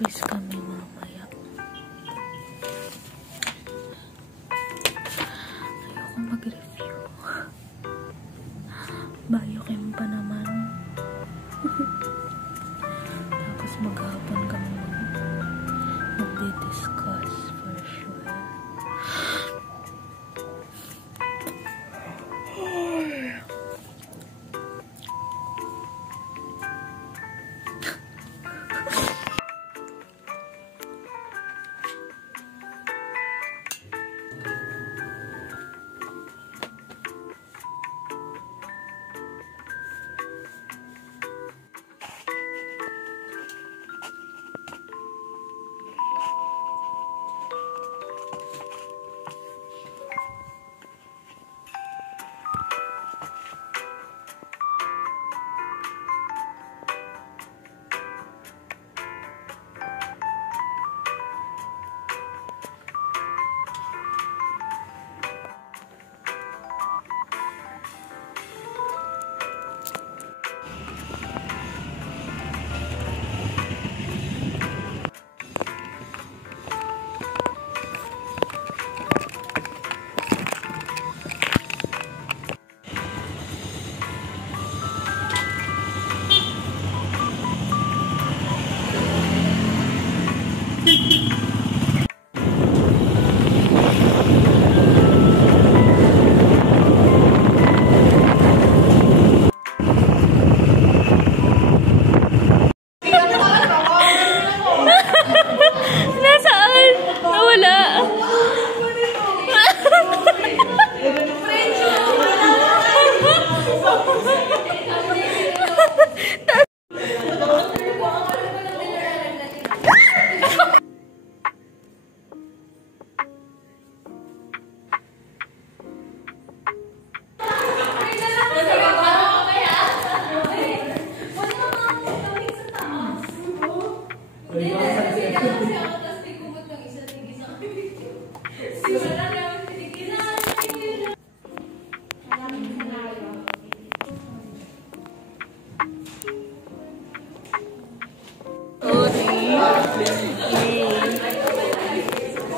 Quiz kami mamaya. Ayoko mag-review. Biochem pa naman. Tapos maghapon kami magdi-discuss for sure.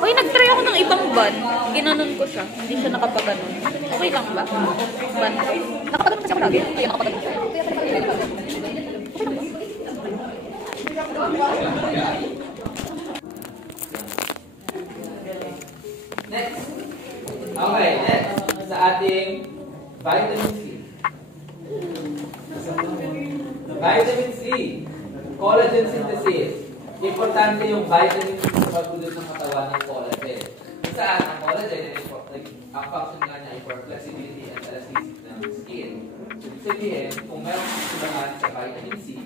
Uy, nag-try ako ng ibang ban. Ginanon ko siya. Hindi siya nakapaganon. Okay lang ba? Ban. Nakapaganon siya marami. Kaya nakapaganon siya. Next. Okay, next. Sa ating vitamin C. Vitamin C. Collagen synthesis. Importante yung vitamin C sa pagpulot ng katawan ng collagen. Kung saan ang collagen, ang function nga niya ay for flexibility and elasticity ng skin. So, sabihin, kung meron kulangan sa vitamin C,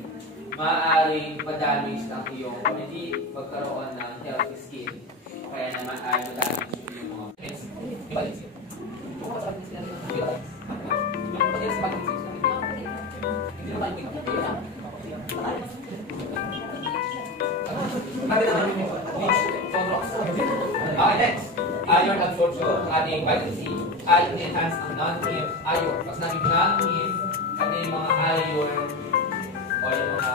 maaaring ma-damage ang iyong, o hindi magkaroon ng healthy skin. Kaya naman ay ma-damage yung mga vitamin C. Okay, next. Iron absorption ng ating vitamin C ay enhance ang non-heme iron. Pag namin non-heme, ating mga iron o yung mga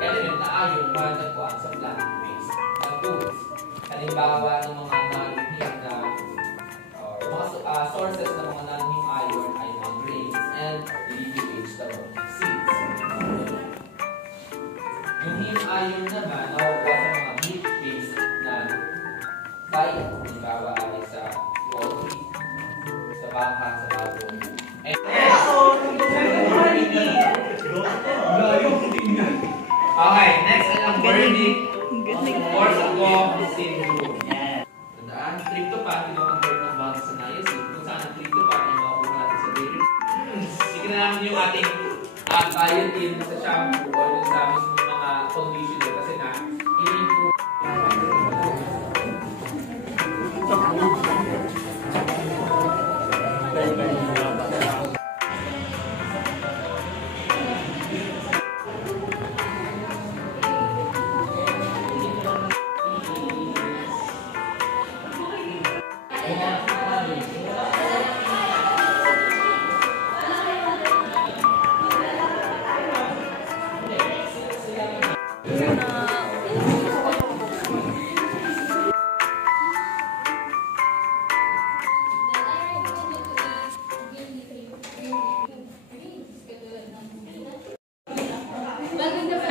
element na iron matatagpuan sa plant-based foods. Halimbawa ng mga non-heme na mga sources ng mga non-heme iron ay mga grains and leafy vegetable seeds. Yung heme iron naman, nakukuha sa mga meat-based na diet. Halimbawa ay sa poultry, sa baka, sa baboy. Okay, next ay ang Wernicke Korsakoff syndrome. Tandaan, tryptophan, kino-convert ng baka sa niacin. Kung saan ang tryptophan ay makukuha natin sa dairy. Sige na namin yung ating biotin sa shampoo o yung sa mismo mga conditioner kasi na in-improve.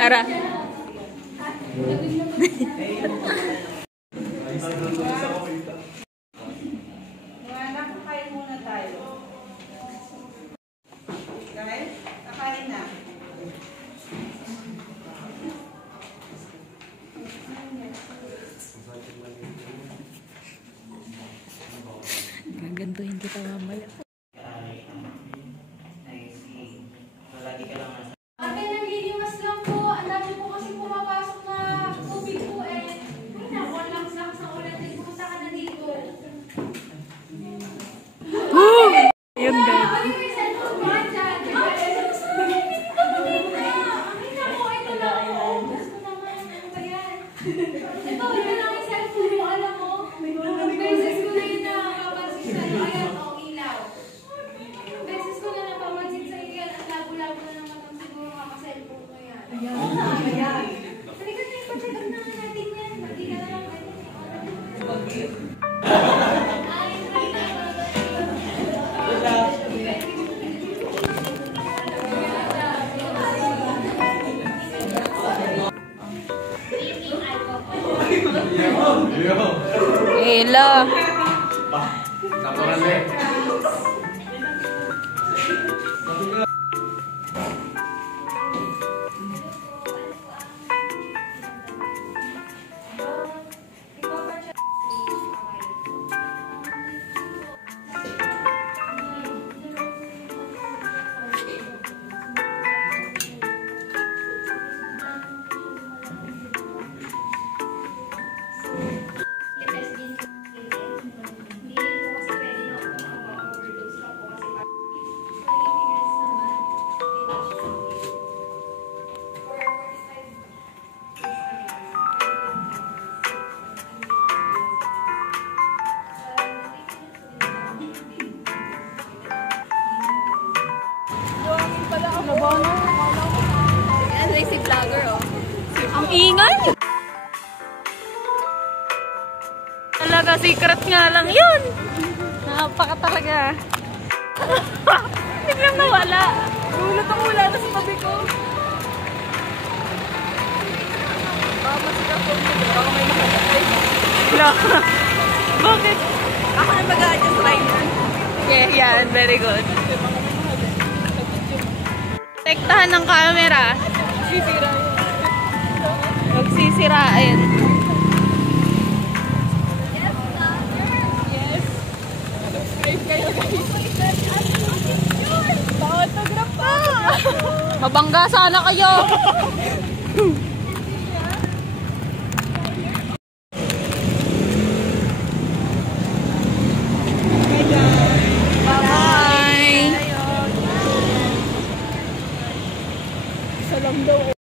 Tara. Nakakain muna tayo. Guys, kakain na. Gagantuhin kita mamaya. Ate, nanglilimas lang po. Ang dami po kasi pumapasok na tubig po eh. Ay, naku, lakas na ulan din. Pumunta ka na dito. Ayun, guys. Ay, may cellphone mo dyan. Ay, naku, ito lang ako. Gusto naman. Ano ba yan? Ito, yun lang yung cellphone mo. Alam mo, beses ko na yun nakapansin sa'yo. Ayan, oh, ilaw. Beses ko na napapansin sa'yo yan. Ang labo-labo na naman ang siguro kaka-cellphone mo yan. Ayan. Halika na, ipacheck up na nga natin yan. Hindi ka na lang pwede. Ay, hindi na. Ela. Yan, si vlogger, oh. Ang ingay! Talaga, secret nga lang yun. Napaka talaga. Biglang nawala. Gulat ang wala na sa tabi ko. Baka masigaw ko nito. Baka may makasakay. Wala. Bakit? Ako na mag-a-adjust right now. Yeah, yan. Very good. Tektahan ng camera. Magsisirain. Yes. Subscribe kayo, guys. Pa-autograph pa. Mabangga sana kayo. Bye-bye. Salam daw.